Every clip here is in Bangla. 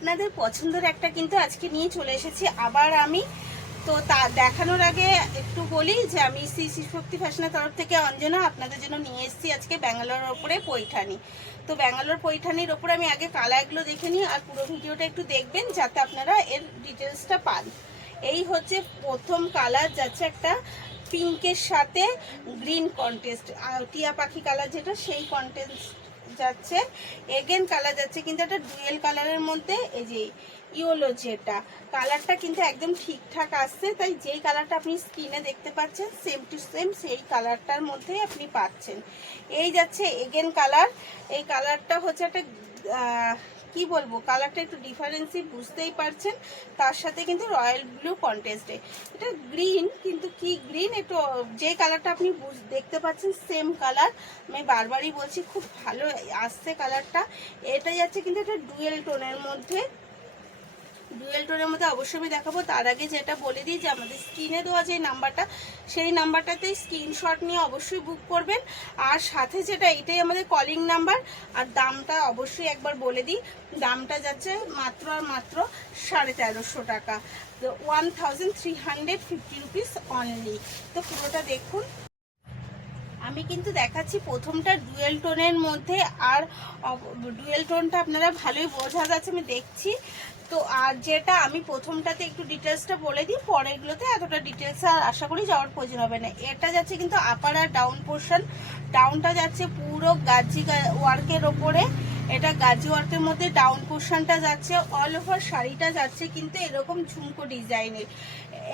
আপনাদের পছন্দের একটা কিন্তু আজকে নিয়ে চলে এসেছি আবার আমি। তো তা দেখানোর আগে একটু বলি যে আমি শ্রী শ্রী শক্তি ফ্যাশনের তরফ থেকে অঞ্জনা আপনাদের জন্য নিয়ে এসেছি আজকে ব্যাঙ্গালোরের ওপরে পৈঠানি। তো ব্যাঙ্গালোর পৈঠানির ওপরে আমি আগে কালারগুলো দেখে নিই, আর পুরো ভিডিওটা একটু দেখবেন যাতে আপনারা এর ডিটেলসটা পান। এই হচ্ছে প্রথম কালার, যাচ্ছে একটা পিঙ্কের সাথে গ্রিন কন্টেস্ট, টিয়া পাখি কালার যেটা সেই কন্টেস্ট যাচ্ছে। এগেন কালার যাচ্ছে কিন্তু একটা ডুয়েল কালারের মধ্যে, এই যে ইয়েলো যেটা কালারটা কিন্তু একদম ঠিকঠাক আসছে, তাই যেই কালারটা আপনি স্ক্রিনে দেখতে পাচ্ছেন সেম টু সেম সেই কালারটার মধ্যে আপনি পাচ্ছেন। এই যাচ্ছে এগেন কালার, এই কালারটা হচ্ছে একটা কি বলবো, কালারটা একটু ডিফারেন্সই বুঝতেই পারছেন। তার সাথে কিন্তু রয়্যাল ব্লু কন্টেস্টে এটা গ্রিন, কিন্তু কি গ্রিন একটু যে কালারটা আপনি দেখতে পাচ্ছেন সেম কালার। আমি বারবারই বলছি খুব ভালো আসছে কালারটা। এটা যাচ্ছে কিন্তু এটা ডুয়েল টোনের মধ্যে, ডুয়েল টোনের মধ্যে অবশ্যই আমি দেখাবো। তার আগে যেটা বলে দিই যে আমাদের স্ক্রিনে দেওয়া যে নাম্বারটা, সেই নাম্বারটাতেই স্ক্রিনশট নিয়ে অবশ্যই বুক করবেন। আর সাথে যেটা এটাই আমাদের কলিং নাম্বার। আর দামটা অবশ্যই একবার বলে দিই, দামটা যাচ্ছে মাত্র আর মাত্র 1350 টাকা, 1350 রুপিস অনলি। তো পুরোটা দেখুন। আমি কিন্তু দেখাচ্ছি প্রথমটা ডুয়েল টোনের মধ্যে, আর ডুয়েল টোনটা আপনারা ভালোই বোঝা যাচ্ছে আমি দেখছি। তো আর যেটা আমি প্রথমটাতে একটু ডিটেলসটা বলে দিই, পরেরগুলোতে এতটা ডিটেলস আর আশা করি যাওয়ার প্রয়োজন হবে না। এটা যাচ্ছে কিন্তু আপার আর ডাউন পোর্শন, ডাউনটা যাচ্ছে পুরো গাজি ওয়ার্কের ওপরে, এটা গাজি ওয়ার্কের মধ্যে ডাউন পোর্শনটা যাচ্ছে। অল ওভার শাড়িটা যাচ্ছে কিন্তু এরকম ঝুমকো ডিজাইনের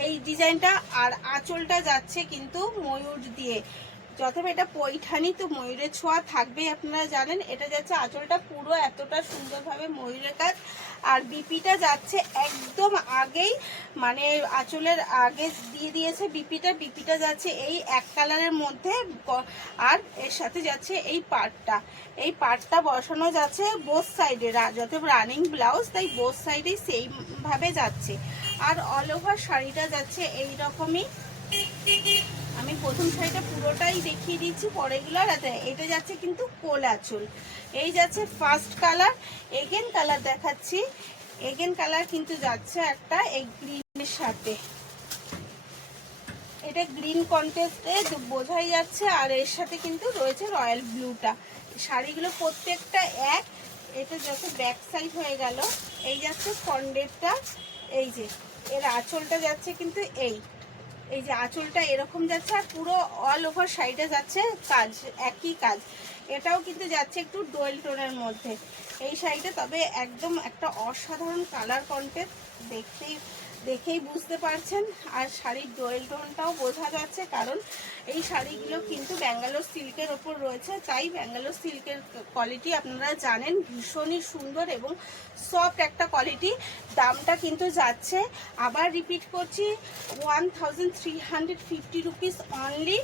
এই ডিজাইনটা, আর আঁচলটা যাচ্ছে কিন্তু ময়ূর দিয়ে। যতটা এটা পৈঠানি তো ময়ূরের ছোঁয়া থাকবেই, আপনারা জানেন। এটা যাচ্ছে আঁচলটা পুরো এতটা সুন্দরভাবে ময়ূরের কাজ, আর বিপিটা যাচ্ছে একদম আগেই, মানে আঁচলের আগে দিয়ে দিয়েছে বিপিটা। বিপিটা যাচ্ছে এই এক কালারের মধ্যে, আর এর সাথে যাচ্ছে এই পাড়টা, এই পাড়টা বসানো যাচ্ছে বোথ সাইডে, যত রানিং ব্লাউজ তাই বোথ সাইডেই সেইভাবে যাচ্ছে। আর অল ওভার শাড়িটা যাচ্ছে এই রকমই। আমি প্রথম শাড়িটা পুরোটাই দেখিয়ে দিচ্ছি, পরেগুলো আর এটা যাচ্ছে কিন্তু কোল আঁচল। এই যাচ্ছে ফার্স্ট কালার, এগেন কালার দেখাচ্ছি। এগেন কালার কিন্তু যাচ্ছে একটা এই গ্রিনের সাথে, এটা গ্রিন কন্ট্রাস্টে বোঝাই যাচ্ছে। আর এর সাথে কিন্তু রয়েছে রয়্যাল ব্লুটা। শাড়িগুলো প্রত্যেকটা এক। এটা যত ব্যাক সাইড হয়ে গেল, এই যাচ্ছে ফ্রন্টেরটা, এই যে এর আঁচলটা যাচ্ছে কিন্তু এই যে আঁচলটা এরকম যাচ্ছে, আর পুরো অল ওভার শাড়িটা যাচ্ছে কাজ, একই কাজ। এটাও কিন্তু যাচ্ছে একটু ডুয়েল টোনের মধ্যে এই শাড়িটা, তবে একদম একটা অসাধারণ কালার কন্টেস্ট, দেখেই বুঝতে পারছেন। আর শাড়ির ডুয়েল টোনটাও বোঝা যাচ্ছে, কারণ এই শাড়িগুলো কিন্তু ব্যাঙ্গালোর সিল্কের ওপর রয়েছে, তাই ব্যাঙ্গালোর সিল্কের কোয়ালিটি আপনারা জানেন ভীষণই সুন্দর এবং সফট একটা কোয়ালিটি। দামটা কিন্তু যাচ্ছে, আবার রিপিট করছি, 1350 রুপিস অনলি।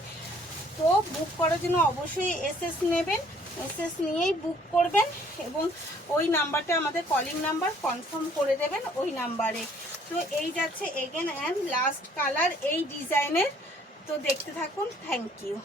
তো বুক করার জন্য অবশ্যই এসএস নেবেন, এসএস নিয়েই বুক করবেন, এবং ওই নাম্বারটা আমাদের কলিং নাম্বার, কনফার্ম করে দেবেন ওই নাম্বারে। তো এই যাচ্ছে এগেন অ্যান্ড লাস্ট কালার এই ডিজাইনের। তো দেখতে থাকুন, থ্যাংক ইউ।